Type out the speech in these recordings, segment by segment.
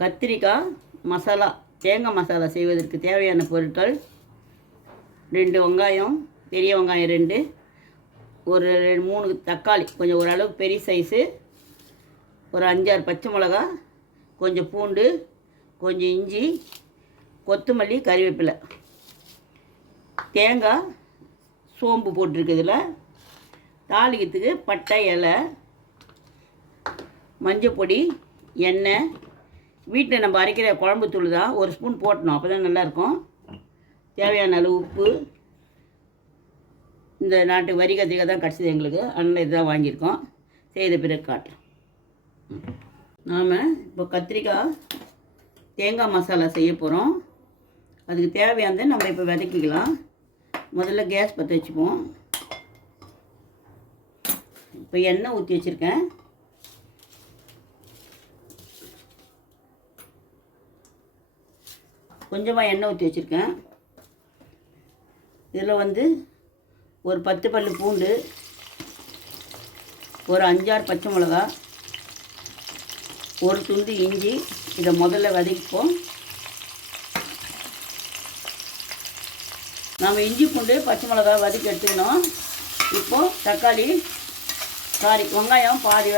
கத்திரிக்காய் மசாலா, தேங்காய் மசாலா செய்வதற்கு தேவையான பொருட்கள்: 2 வெங்காயம், பெரிய வெங்காயம் 2, ஒரு 3 தக்காளி, கொஞ்சம் ஓரளவுக்கு பெரிய சைஸு, ஒரு 5-6 பச்சை மிளகா, கொஞ்சம் பூண்டு, கொஞ்சம் இஞ்சி, கொத்தமல்லி, கறிவேப்பிலை, தேங்காய், சோம்பு போட்டிருக்கு. இதில் தாளிக்கிறதுக்கு பட்டை, இலை, மஞ்சள் பொடி, எண்ணெய், வீட்டில் நம்ம அரைக்கிற குழம்பு தூள் தான், 1 ஸ்பூன் போட்டணும், அப்போ தான் நல்லாயிருக்கும். தேவையான அளவு உப்பு. இந்த நாட்டு வரி கத்திரிக்காய் தான் கிடச்சிது எங்களுக்கு, அதனால் இதுதான் வாங்கியிருக்கோம். செய்த பிறகு காட்டுறோம். நாம் இப்போ கத்திரிக்காய் தேங்காய் மசாலா செய்ய போகிறோம். அதுக்கு தேவையானதை நம்ம இப்போ வதக்கிக்கலாம். முதல்ல கேஸ் பற்ற வச்சுப்போம். இப்போ எண்ணெய் ஊற்றி வச்சுருக்கேன். கொஞ்சமாக எண்ணெய் ஊற்றி வச்சுருக்கேன். இதில் வந்து ஒரு 10 பல்லு பூண்டு, ஒரு 5-6 பச்சை மிளகா, ஒரு துண்டு இஞ்சி. இதை முதல்ல வதக்கிப்போம். நாம் இஞ்சி பூண்டு பச்சை மிளகா வதக்கி எடுத்துக்கணும். இப்போது தக்காளி, வெங்காயம் பாதி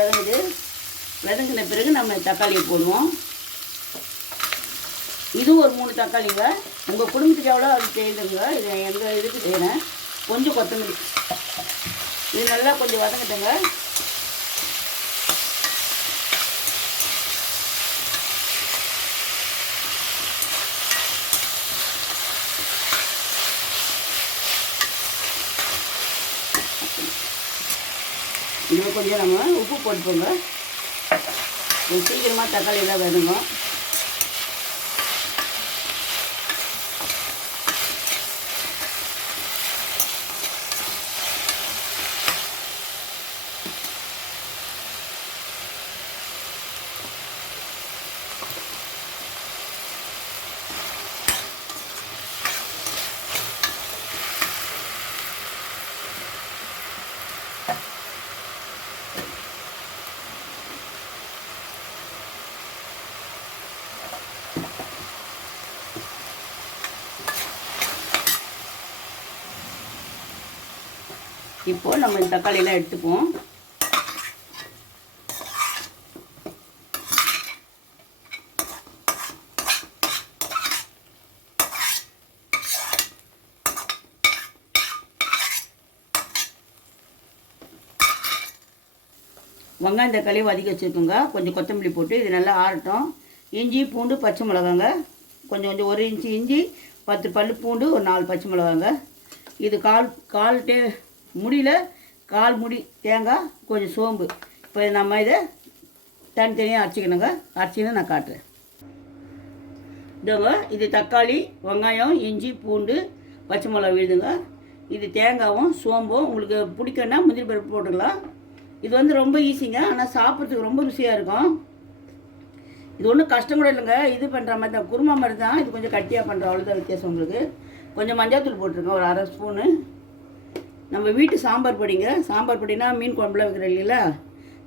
வதங்கின பிறகு நம்ம தக்காளியை போடுவோம். இது ஒரு 3 தக்காளிங்க. உங்கள் குடும்பத்துக்கு எவ்வளோ அது செய்யுதுங்க. இது எங்கள் இதுக்கு செய்கிறேன். கொஞ்சம் கொத்தமல்லி. இது நல்லா கொஞ்சம் வதங்கிட்டேங்க. இதில் கொஞ்சம் நம்ம உப்பு போட்டுப்போங்க. கொஞ்சம் சீக்கிரமாக தக்காளி எல்லாம் வேணுங்க. இப்போது நம்ம இந்த தக்காளியெல்லாம் எடுத்துப்போம். வெங்காயம் தக்காளி வதக்கி வச்சுருக்கோங்க. கொஞ்சம் கொத்தமல்லி போட்டு இது நல்லா ஆறட்டும். இஞ்சி பூண்டு பச்சை மிளகாங்க, கொஞ்சம் 1 இன்ச்சு இஞ்சி, 10 பல்லு பூண்டு, ஒரு 4 பச்சை மிளகாங்க. இது கால் முடியில் 1/4 முடி தேங்காய், கொஞ்சம் சோம்பு. இப்போ நம்ம இதை தனித்தனியாக அரைச்சிக்கணுங்க. அரைச்சின்னு நான் காட்டுறேன். இதோங்க, இது தக்காளி, வெங்காயம், இஞ்சி பூண்டு பச்சை மிளகா விழுதுங்க. இது தேங்காயும் சோம்பும். உங்களுக்கு பிடிக்குன்னா முந்திரி பருப்பு போட்டுக்கலாம். இது வந்து ரொம்ப ஈஸிங்க, ஆனால் சாப்பிட்றதுக்கு ரொம்ப ருசியாக இருக்கும். இது ஒன்றும் கஷ்டம் கூட இல்லைங்க. இது பண்ணுற மாதிரி தான், குருமா மாதிரி தான். இது கொஞ்சம் கட்டியாக பண்ணுறோம், அவ்வளோதான் வித்தியாசம். உங்களுக்கு கொஞ்சம் மஞ்சள் தூள் போட்டிருக்கேன், ஒரு 1/2 ஸ்பூனு. நம்ம வீட்டு சாம்பார் பொடிங்க. சாம்பார் பொடினா மீன் குழம்புல வைக்கிற இல்லைங்களா,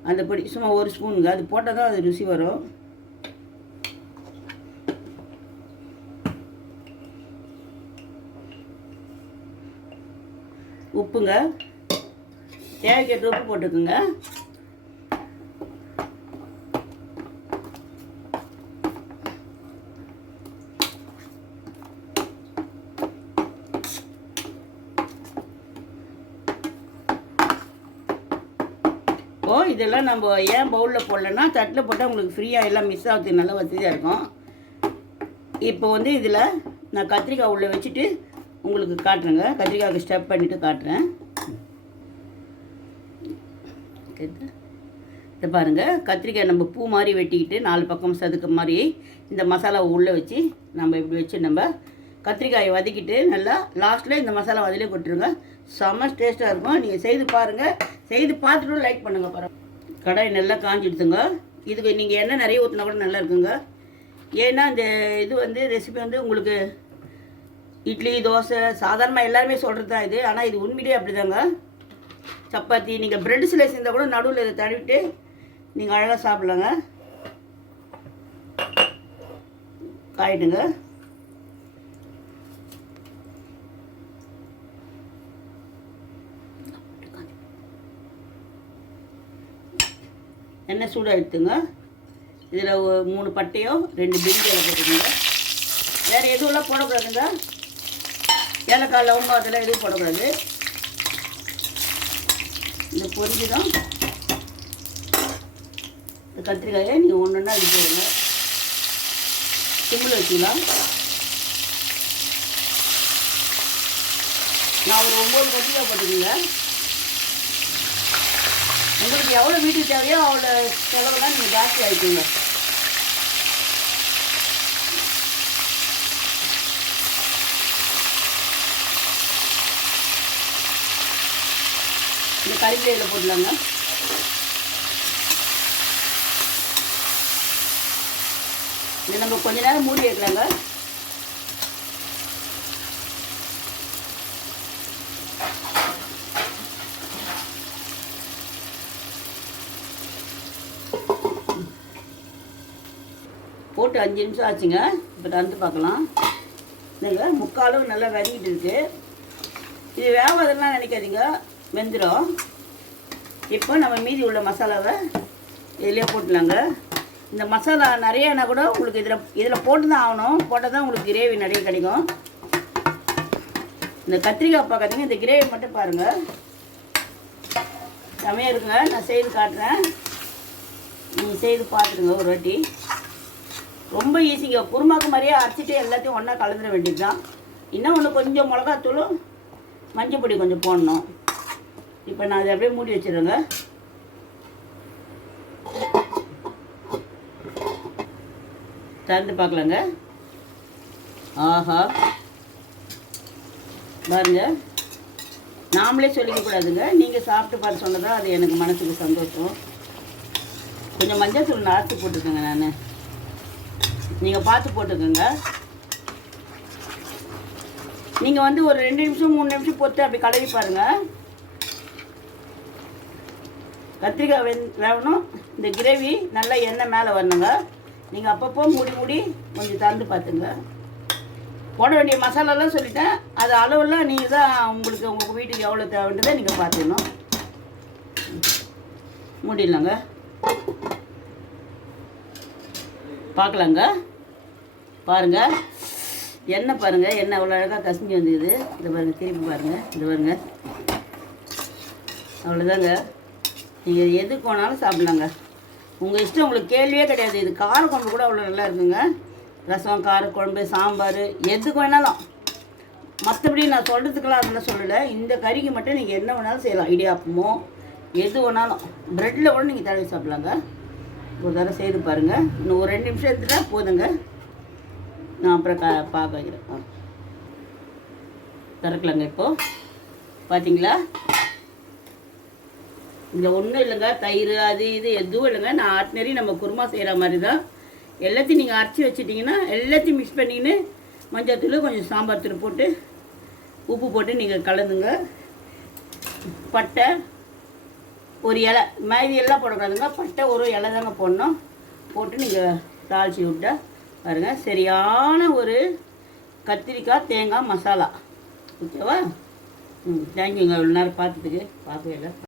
அந்த பொடி சும்மா 1 ஸ்பூனுங்க. அது போட்டால் தான் அது ருசி வரும். உப்புங்க, தேவைக்கேற்ற உப்பு போட்டுக்குங்க. இதெல்லாம் நம்ம ஏன் பவுலில் போடலன்னா, தட்டில் போட்டால் உங்களுக்கு ஃப்ரீயாக எல்லாம் மிஸ் ஆகுறதுக்கு நல்ல வசதியாக இருக்கும். இப்போ வந்து இதில் நான் கத்திரிக்காய் உள்ளே வச்சுட்டு உங்களுக்கு காட்டுறேங்க. கத்திரிக்காய்க்கு ஸ்டெப் பண்ணிவிட்டு காட்டுறேன். இதை பாருங்கள், கத்திரிக்காய் நம்ம பூ மாதிரி வெட்டிக்கிட்டு 4 பக்கம் சதுக்க மாதிரி இந்த மசாலாவை உள்ளே வச்சு நம்ம இப்படி வச்சு நம்ம கத்திரிக்காயை வதக்கிட்டு நல்லா லாஸ்ட்டில் இந்த மசாலா அதிலே கொட்டுருங்க. செம்ம டேஸ்ட்டாக இருக்கும். நீங்கள் செய்து பாருங்கள். செய்து பார்த்துட்டு லைக் பண்ணுங்கள். பரவாயில்ல. கடாய் நல்லா காஞ்சிடுதுங்க. இதுக்கு நீங்கள் எண்ணெய் நிறைய ஊற்றினா கூட நல்லா இருக்குங்க. ஏன்னா இந்த இது வந்து ரெசிபி வந்து உங்களுக்கு இட்லி தோசை சாதாரணமாக எல்லாருமே சொல்கிறது தான் இது. ஆனால் இது உண்மையிலேயே அப்படி தாங்க. சப்பாத்தி நீங்கள் ப்ரெட் ஸ்லைஸ் இருந்தால் கூட நடுவில் இதை தடவிட்டு நீங்கள் அழகாக சாப்பிட்லாங்க. காயிடுங்க. எண்ணெய் சூடாக எடுத்துங்க. இதில் 3 பட்டையும் 2 பிரிஞ்சி இலை போட்டுக்கோங்க. வேறு எதுவெல்லாம் போடக்கூடாதுங்க. ஏலக்காய் லவங்கம் அதெல்லாம் எதுவும் போடக்கூடாது. இந்த பொரிஞ்சுதான் இந்த கத்திரிக்காயை நீங்கள் ஒன்று ஒன்றா இது போடுங்க. சிம்மில் வச்சுக்கலாம். நான் ஒரு 9 கத்திரிக்காய் போட்டுக்கோங்க. உங்களுக்கு எவ்வளோ வீட்டுக்கு தேவையோ அவ்வளோ செலவெல்லாம் நீங்கள் ஜாஸ்தி ஆகிக்குங்க. இந்த கறிவேப்பிலையில் போடலாங்க. இதை நம்ம கொஞ்ச நேரம் மூடி வைக்கலாங்க. போட்டு 5 நிமிஷம் ஆச்சுங்க. இப்போ தந்து பார்க்கலாம். இல்லைங்க, முக்காலும் நல்லா வதங்கிட்டு இருக்கு. இது வேகாதெல்லாம் நினைக்காதீங்க, வெந்துடும். இப்போ நம்ம மீதி உள்ள மசாலாவை இதிலே போட்டுலாங்க. இந்த மசாலா நிறையானா கூட உங்களுக்கு இதில் போட்டு தான் ஆகணும். போட்டால் தான் உங்களுக்கு கிரேவி நிறைய கிடைக்கும். இந்த கத்திரிக்காய் பார்க்காதீங்க, இந்த கிரேவி மட்டும் பாருங்கள், செமையாக இருக்குங்க. நான் செய்து காட்டுறேன், நீங்கள் செய்து பார்த்துடுங்க ஒரு வாட்டி. ரொம்ப ஈஸிங்க. குருமாக்கு மாதிரியே அரைச்சிட்டு எல்லாத்தையும் ஒன்றா கலந்துட வேண்டியது தான். இன்னும் ஒன்று கொஞ்சம் மிளகாத்தூளும் மஞ்சள் பொடி கொஞ்சம் போடணும். இப்போ நான் அதை அப்படியே மூடி வச்சிடுறேங்க. திறந்து பார்க்கலாங்க. ஆஹா பாருங்க, நாமளே சொல்லிக்கக்கூடாதுங்க, நீங்கள் சாப்பிட்டு பார்த்து சொன்னதான் அது எனக்கு மனசுக்கு சந்தோஷம். கொஞ்சம் மஞ்சள் தூள் அரைச்சி போட்டுருக்கேங்க. நான் நீங்கள் பார்த்து போட்டுக்கோங்க. நீங்கள் வந்து ஒரு 2 நிமிஷம் 3 நிமிஷம் போட்டு அப்படி கலவி பாருங்கள். கத்திரிக்காய் வேகணும். இந்த கிரேவி நல்லா எண்ணெய் மேலே வரணுங்க. நீங்கள் அப்பப்போ மூடி கொஞ்சம் திறந்து பார்த்துங்க. போட வேண்டிய மசாலாலாம் சொல்லிட்டேன். அது அளவெல்லாம் நீங்கள் தான் உங்களுக்கு உங்கள் வீட்டுக்கு எவ்வளோ தேவைன்றதை நீங்கள் பார்த்துக்கணும். மூடிடலாங்க. பார்க்கலாங்க. பாருங்கள், எண்ணெய் பாருங்கள், எண்ணெய் அவ்வளோ அழகாக கசிஞ்சு வந்துக்குது. இதை பாருங்கள், திருப்பி பாருங்கள், இது பாருங்கள். அவ்வளோதாங்க. நீங்கள் எதுக்கு வேணாலும் சாப்பிட்லாங்க, உங்கள் இஷ்டம். உங்களுக்கு கேள்வியே கிடையாது. இது காரக்குழம்பு கூட அவ்வளோ நல்லா இருக்குங்க. ரசம், காரக்குழம்பு, சாம்பார், எதுக்கு வேணாலும். மற்றபடி நான் சொல்கிறதுக்கெல்லாம் அதெல்லாம் சொல்லலை. இந்த கறிக்கு மட்டும் நீங்கள் என்ன வேணாலும் செய்யலாம். இடியாப்பமோ எது வேணாலும், ப்ரெட்டில் கூட நீங்கள் தடவி சாப்பிட்லாங்க. ஒரு தடவை செய்து பாருங்கள். இன்னும் ஒரு 2 நிமிஷம் எடுத்துகிட்டா போதுங்க. நான் அப்புறம் பார்க்க வைக்கிறேன். திறக்கலாங்க. இப்போது பார்த்தீங்களா, இதில் ஒன்றும் இல்லைங்க, தயிர் அது இது எதுவும் இல்லைங்க. நான் ஆர்டினரி நம்ம குருமா செய்கிற மாதிரி தான். எல்லாத்தையும் நீங்கள் அரைச்சி வச்சிட்டிங்கன்னா எல்லாத்தையும் மிக்ஸ் பண்ணிக்கின்னு மஞ்சள் தூள் கொஞ்சம் சாம்பார் தூள் போட்டு உப்பு போட்டு நீங்கள் கலந்துங்க. பட்டை ஒரு இலை, மீதி எல்லாம் போடக்கூடாதுங்க. பட்டை ஒரு இலை தாங்க போடணும். போட்டு நீங்கள் தாளித்து விட்டால் பாருங்கள், சரியான ஒரு கத்திரிக்காய் தேங்காய் மசாலா. ஓகேவா? தேங்க்யூங்க. இவ்வளோ நேரம் பார்த்ததுக்கு. பார்க்கவே இல்லை.